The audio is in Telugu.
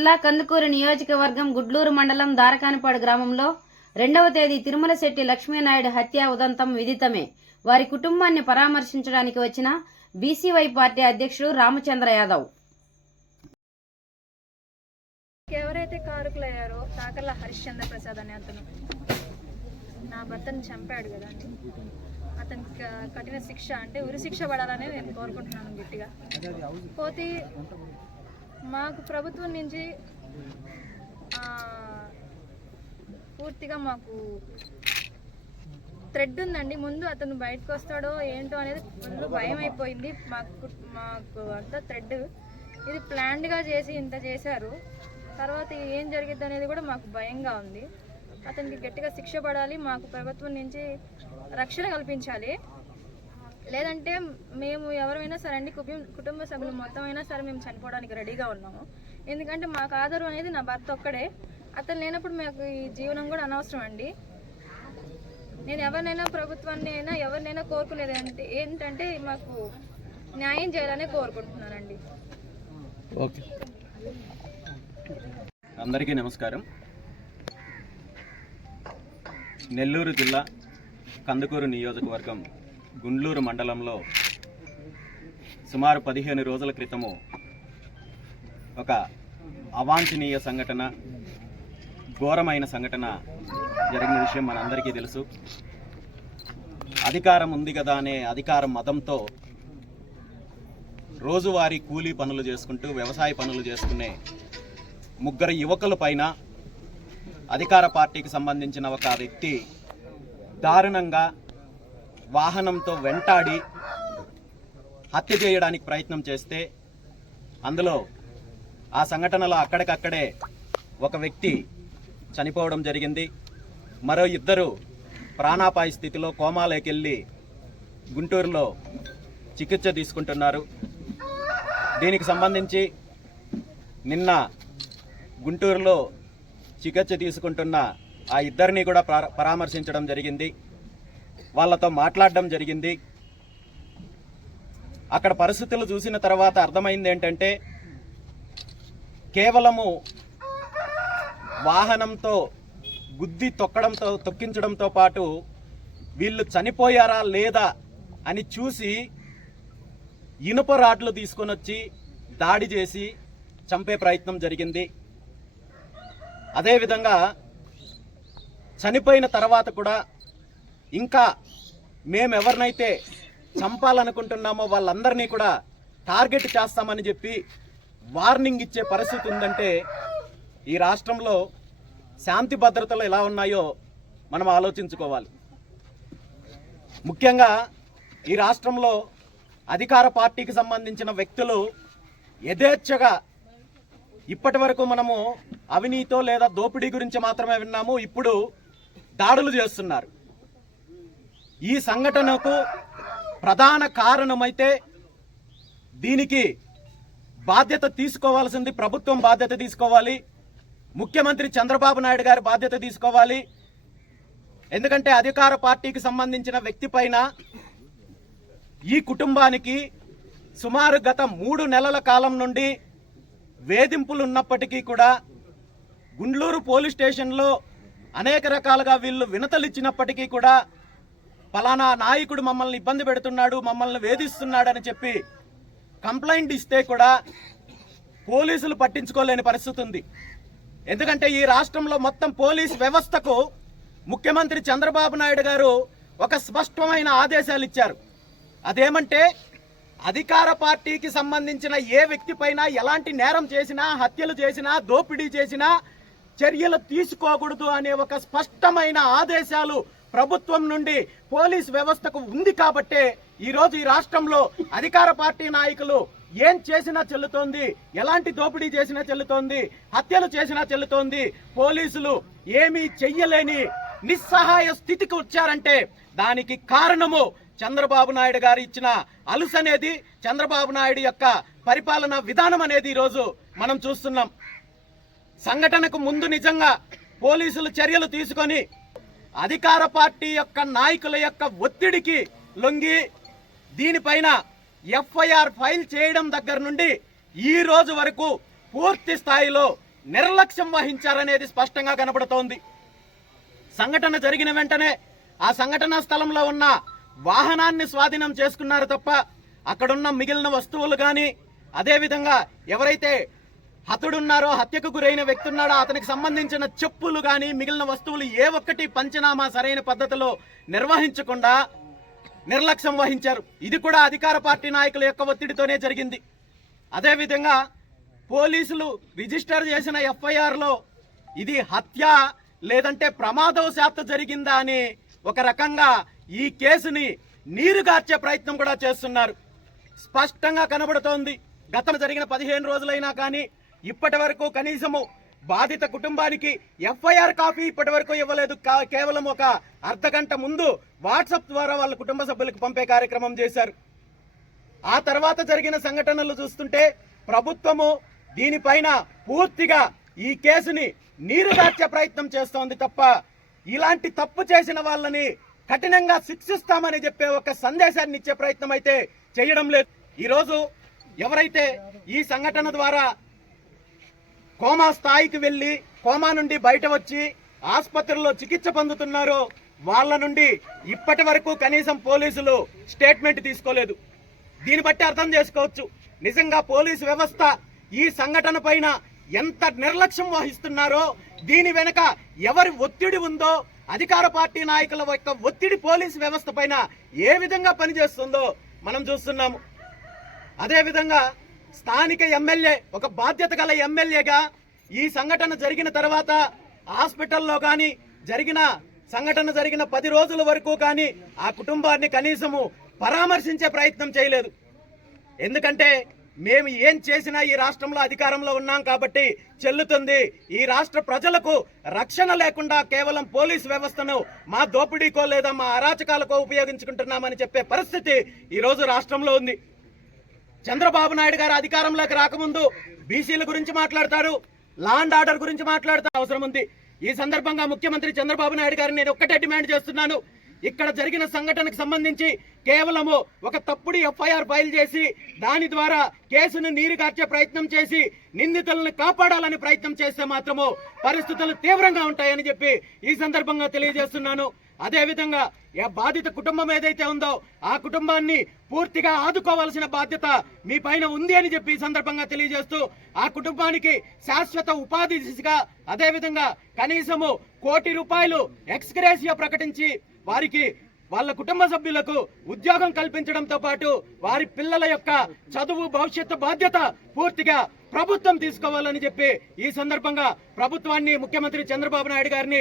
జిల్లా కందుకూరు నియోజకవర్గం గుడ్లూరు మండలం దారకానిపాడు గ్రామంలో రెండవ తేదీ తిరుమల శెట్టి లక్ష్మీనాయుడు హత్య ఉదంతం విదితమే. వారి కుటుంబాన్ని పరామర్శించడానికి వచ్చిన బీసీవై పార్టీ అధ్యక్షుడు రామచంద్ర యాదవ్. ఎవరైతే కారకులయ్యారో కాకర్ల హరిశ్చంద్ర ప్రసాద్ అనే అతను నా భర్తను చంపాడు కదా అతనికి కఠిన శిక్ష అంటే ఉరి శిక్ష పడాలని నేను కోరుకుంటున్నాను గట్టిగా. పోతే మాకు ప్రభుత్వం నుంచి పూర్తిగా మాకు థ్రెడ్ ఉందండి. ముందు అతను బయటకు వస్తాడో ఏంటో అనేది ఫుల్ భయం అయిపోయింది. మాకు మాకు అంతా థ్రెడ్ ఇది ప్లాన్డ్గా చేసి ఇంత చేశారు. తర్వాత ఏం జరిగిద్ది అనేది కూడా మాకు భయంగా ఉంది. అతనికి గట్టిగా శిక్ష పడాలి. మాకు ప్రభుత్వం నుంచి రక్షణ కల్పించాలి. లేదంటే మేము ఎవరైనా సరే అండి కుటుంబ కుటుంబ సభ్యులు మొత్తం అయినా సరే మేము చనిపోవడానికి రెడీగా ఉన్నాము. ఎందుకంటే మాకు ఆధారం అనేది నా భర్త ఒక్కడే. అతను లేనప్పుడు మాకు ఈ జీవనం కూడా అనవసరం అండి. నేను ఎవరినైనా ప్రభుత్వాన్ని అయినా ఎవరినైనా కోరుకునేది అంటే ఏంటంటే మాకు న్యాయం చేయాలనే కోరుకుంటున్నానండి. ఓకే. అందరికీ నమస్కారం. నెల్లూరు జిల్లా కందుకూరు నియోజకవర్గం గుండ్లూరు మండలంలో సుమారు పదిహేను రోజుల క్రితము ఒక అవాంఛనీయ సంఘటన ఘోరమైన సంఘటన జరిగిన విషయం మనందరికీ తెలుసు. అధికారం ఉంది కదా అనే అధికార మతంతో రోజువారీ కూలీ పనులు చేసుకుంటూ వ్యవసాయ పనులు చేసుకునే ముగ్గురు యువకుల పైన అధికార పార్టీకి సంబంధించిన ఒక వ్యక్తి దారుణంగా వాహనంతో వెంటాడి హత్య చేయడానికి ప్రయత్నం చేస్తే అందులో ఆ సంఘటనలో అక్కడికక్కడే ఒక వ్యక్తి చనిపోవడం జరిగింది. మరో ఇద్దరు ప్రాణాపాయ స్థితిలో కోమాలోకెళ్ళి గుంటూరులో చికిత్స తీసుకుంటున్నారు. దీనికి సంబంధించి నిన్న గుంటూరులో చికిత్స తీసుకుంటున్న ఆ ఇద్దరిని కూడా పరా- పరామర్శించడం జరిగింది. వాళ్ళతో మాట్లాడడం జరిగింది. అక్కడ పరిస్థితులు చూసిన తర్వాత అర్థమైంది ఏంటంటే కేవలము వాహనంతో గుద్ది తొక్కడంతో తొక్కించడంతో పాటు వీళ్ళు చనిపోయారా లేదా అని చూసి ఇనుప రాడ్లు తీసుకొని వచ్చి దాడి చేసి చంపే ప్రయత్నం జరిగింది. అదేవిధంగా చనిపోయిన తర్వాత కూడా ఇంకా మేమెవరినైతే చంపాలనుకుంటున్నామో వాళ్ళందరినీ కూడా టార్గెట్ చేస్తామని చెప్పి వార్నింగ్ ఇచ్చే పరిస్థితి ఉందంటే ఈ రాష్ట్రంలో శాంతి భద్రతలు ఎలా ఉన్నాయో మనం ఆలోచించుకోవాలి. ముఖ్యంగా ఈ రాష్ట్రంలో అధికార పార్టీకి సంబంధించిన వ్యక్తులు యథేచ్ఛగా ఇప్పటి వరకు మనము అవినీతో లేదా దోపిడీ గురించి మాత్రమే విన్నాము ఇప్పుడు దాడులు చేస్తున్నారు. ఈ సంఘటనకు ప్రధాన కారణమైతే దీనికి బాధ్యత తీసుకోవాల్సింది ప్రభుత్వం బాధ్యత తీసుకోవాలి. ముఖ్యమంత్రి చంద్రబాబు నాయుడు గారి బాధ్యత తీసుకోవాలి. ఎందుకంటే అధికార పార్టీకి సంబంధించిన వ్యక్తి పైన ఈ కుటుంబానికి సుమారు గత మూడు నెలల కాలం నుండి వేధింపులు ఉన్నప్పటికీ కూడా గుండ్లూరు పోలీస్ స్టేషన్లో అనేక రకాలుగా వీళ్ళు వినతలు ఇచ్చినప్పటికీ కూడా ఫలానా నాయకుడు మమ్మల్ని ఇబ్బంది పెడుతున్నాడు మమ్మల్ని వేధిస్తున్నాడని చెప్పి కంప్లైంట్ ఇస్తే కూడా పోలీసులు పట్టించుకోలేని పరిస్థితి ఉంది. ఎందుకంటే ఈ రాష్ట్రంలో మొత్తం పోలీస్ వ్యవస్థకు ముఖ్యమంత్రి చంద్రబాబు నాయుడు గారు ఒక స్పష్టమైన ఆదేశాలు ఇచ్చారు. అదేమంటే అధికార పార్టీకి సంబంధించిన ఏ వ్యక్తిపైన ఎలాంటి నేరం చేసినా హత్యలు చేసినా దోపిడీ చేసినా చర్యలు తీసుకోకూడదు అనే ఒక స్పష్టమైన ఆదేశాలు ప్రభుత్వం నుండి పోలీస్ వ్యవస్థకు ఉంది కాబట్టే ఈరోజు ఈ రాష్ట్రంలో అధికార పార్టీ నాయకులు ఏం చేసినా చెల్లుతోంది ఎలాంటి దోపిడీ చేసినా చెల్లుతోంది హత్యలు చేసినా చెల్లుతోంది పోలీసులు ఏమీ చెయ్యలేని నిస్సహాయ స్థితికి వచ్చారంటే దానికి కారణము చంద్రబాబు నాయుడు గారు ఇచ్చిన అలుసు అనేది చంద్రబాబు నాయుడు యొక్క పరిపాలన విధానం అనేది ఈరోజు మనం చూస్తున్నాం. సంఘటనకు ముందు నిజంగా పోలీసులు చర్యలు తీసుకొని అధికార పార్టీ యొక్క నాయకుల యొక్క ఒత్తిడికి లొంగి దీనిపైన ఎఫ్ఐఆర్ ఫైల్ చేయడం దగ్గర నుండి ఈ రోజు వరకు పూర్తి స్థాయిలో నిర్లక్ష్యం వహించారనేది స్పష్టంగా కనబడుతోంది. సంఘటన జరిగిన వెంటనే ఆ సంఘటనా స్థలంలో ఉన్న వాహనాన్ని స్వాధీనం చేసుకున్నారు తప్ప అక్కడున్న మిగిలిన వస్తువులు కానీ అదేవిధంగా ఎవరైతే హతుడున్నారో హత్యకు గురైన వ్యక్తి ఉన్నాడో అతనికి సంబంధించిన చెప్పులు కానీ మిగిలిన వస్తువులు ఏ ఒక్కటి పంచనామా సరైన పద్ధతిలో నిర్వహించకుండా నిర్లక్ష్యం వహించారు. ఇది కూడా అధికార పార్టీ నాయకుల యొక్క ఒత్తిడితోనే జరిగింది. అదేవిధంగా పోలీసులు రిజిస్టర్ చేసిన ఎఫ్ఐఆర్లో ఇది హత్య లేదంటే ప్రమాదవశాత్తు జరిగిందా అని ఒక రకంగా ఈ కేసుని నీరుగార్చే ప్రయత్నం కూడా చేస్తున్నారు. స్పష్టంగా కనబడుతోంది. గతం జరిగిన పదిహేను రోజులైనా కానీ ఇప్పటి వరకు కనీసము బాధిత కుటుంబానికి ఎఫ్ఐఆర్ కాపీ ఇప్పటి వరకు ఇవ్వలేదు. కా- కేవలం ఒక అర్ధ గంట ముందు వాట్సాప్ ద్వారా వాళ్ళ కుటుంబ సభ్యులకు పంపే కార్యక్రమం చేశారు. ఆ తర్వాత జరిగిన సంఘటనలు చూస్తుంటే ప్రభుత్వము దీనిపైన పూర్తిగా ఈ కేసుని నీరుగార్చే ప్రయత్నం చేస్తోంది తప్ప ఇలాంటి తప్పు చేసిన వాళ్ళని కఠినంగా శిక్షిస్తామని చెప్పే ఒక సందేశాన్ని ఇచ్చే ప్రయత్నం అయితే చేయడం లేదు. ఈరోజు ఎవరైతే ఈ సంఘటన ద్వారా కోమా స్థాయికి వెళ్ళి కోమా నుండి బయట వచ్చి ఆసుపత్రిలో చికిత్స పొందుతున్నారో. వాళ్ళ నుండి ఇప్పటి వరకు కనీసం పోలీసులు స్టేట్మెంట్ తీసుకోలేదు. దీన్ని బట్టి అర్థం చేసుకోవచ్చు. నిజంగా పోలీసు వ్యవస్థ ఈ సంఘటన పైన ఎంత నిర్లక్ష్యం వహిస్తున్నారో దీని వెనుక ఎవరి ఒత్తిడి ఉందో అధికార పార్టీ నాయకుల యొక్క ఒత్తిడి పోలీసు వ్యవస్థ పైన ఏ విధంగా పనిచేస్తుందో మనం చూస్తున్నాము. అదేవిధంగా స్థానిక ఎమ్మెల్యే ఒక బాధ్యత గల ఎమ్మెల్యేగా ఈ సంఘటన జరిగిన తర్వాత హాస్పిటల్లో కానీ జరిగిన సంఘటన జరిగిన పది రోజుల వరకు కానీ ఆ కుటుంబాన్ని కనీసము పరామర్శించే ప్రయత్నం చేయలేదు. ఎందుకంటే మేము ఏం చేసినా ఈ రాష్ట్రంలో అధికారంలో ఉన్నాం కాబట్టి చెల్లుతుంది. ఈ రాష్ట్ర ప్రజలకు రక్షణ లేకుండా కేవలం పోలీస్ వ్యవస్థను మా దోపిడీకో లేదా మా అరాచకాలకో ఉపయోగించుకుంటున్నామని చెప్పే పరిస్థితి ఈరోజు రాష్ట్రంలో ఉంది. చంద్రబాబు నాయుడు గారు అధికారంలోకి రాకముందు బీసీల గురించి మాట్లాడతారు లాండ్ ఆర్డర్ గురించి మాట్లాడతారు అవసరం ఉంది. ఈ సందర్భంగా ముఖ్యమంత్రి చంద్రబాబు నాయుడు గారిని నేను ఒక్కటే డిమాండ్ చేస్తున్నాను. ఇక్కడ జరిగిన సంఘటనకు సంబంధించి కేవలము ఒక తప్పుడు ఎఫ్ఐఆర్ ఫైల్ చేసి దాని ద్వారా కేసును నీరుగార్చే ప్రయత్నం చేసి నిందితులను కాపాడాలని ప్రయత్నం చేస్తే మాత్రము పరిస్థితులు తీవ్రంగా ఉంటాయని చెప్పి ఈ సందర్భంగా తెలియజేస్తున్నాను. అదేవిధంగా ఏ బాధిత కుటుంబం ఏదైతే ఉందో ఆ కుటుంబాన్ని పూర్తిగా ఆదుకోవాల్సిన బాధ్యత మీ పైన ఉంది అని చెప్పి ఈ సందర్భంగా తెలియజేస్తూ ఆ కుటుంబానికి శాశ్వత ఉపాధి దిశగా అదేవిధంగా కనీసము కోటి రూపాయలు ఎక్స్గ్రేసియా ప్రకటించి వారికి వాళ్ళ కుటుంబ సభ్యులకు ఉద్యోగం కల్పించడంతో పాటు వారి పిల్లల యొక్క చదువు భవిష్యత్తు బాధ్యత పూర్తిగా ప్రభుత్వం తీసుకోవాలని చెప్పి ఈ సందర్భంగా ప్రభుత్వాన్ని ముఖ్యమంత్రి చంద్రబాబు నాయుడు గారిని